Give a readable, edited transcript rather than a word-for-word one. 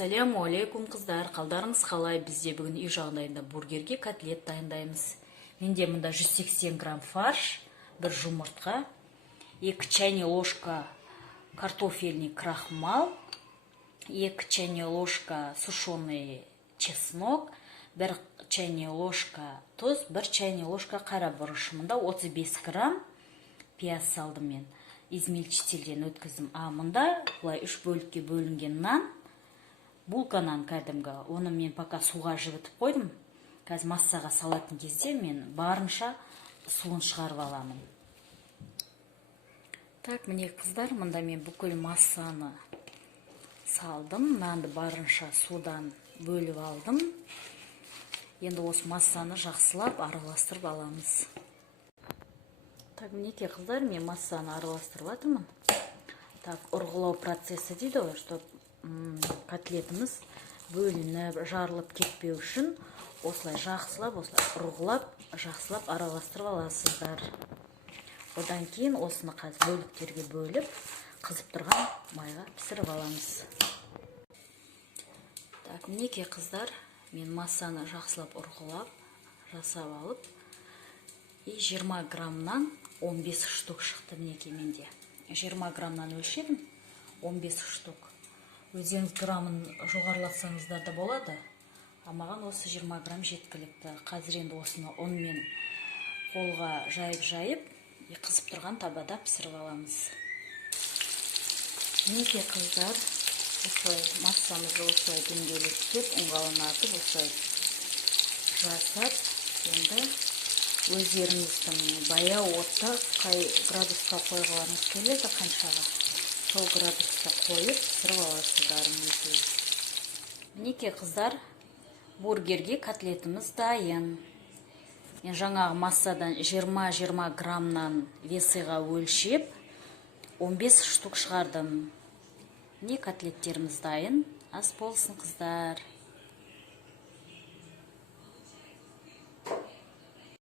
Ассаляму алейкум қыздар, қалдарыңыз қалай? Бізде бүгін үй жағдайында бургерге котлет дайындаймыз. Менде мұнда 180 грамм фарш, бір жұмыртқа, 2 чайный ложка картофельный крахмал, 2 чайный ложка сушеный чеснок, 1 чайный ложка тұз, 1 чайный ложка қара бұрыш. Мұнда 35 грамм пияз салдым мен. Измельчителден өткіздім. Мұнда бұлай 3 бөлікке бөлінген нан, булка нан кәдімгі. Оны мен пока суға жібітіп қойдым. Қазір массаға салатын кезде мен барынша суын шығарып аламын. Так, міне қыздар, мұнда мен бүкіл массаны салдым. Нанды барынша судан бөліп алдым. Енді осы массаны жақсылап араластырып аламыз. Так, мінекей қыздар, мен массаны араластырып атырмын. Так, ұрғылау процесі дейді ғой, что котлетіміз бөлініп, жарылып кетпеу үшін осылай жақсылап, ұрғылап, жақсылап араластырып аласыздар. Одан кейін осыны қазір бөліктерге бөліп, қызып тұрған майға пісіріп аламыз. Так, мінекей қыздар, мен массаны жақсылап ұрғылап, жасап алып, 20 граммнан 15 штук шықты мінекей менде. 20 граммнан өлшедім, 15 штук. Өзіңіз граммын жоғарлатсаңыздар да болады. Маған осы 20 грамм жеткілікті. Қазір енді осыны ұнмен қолға жайып, қызып тұрған табада пісіріп аламыз. Мінекей қыздар, осылай массамызды осылай дөңгелектеп, ұңғаланатып, осылай жасап, енді өздеріңіздің баяу отта қай градусқа қойғыларыңыз келеді, қаншаға сол градусқа қойып пісіріп аласыздар. Мінекей қыздар, бургерге котлетіміз дайын. Мен жаңағы массадан 20 граммнан весыға өлшеп 15 штук шығардым. Міне котлеттеріміз дайын. Ас болсын қыздар.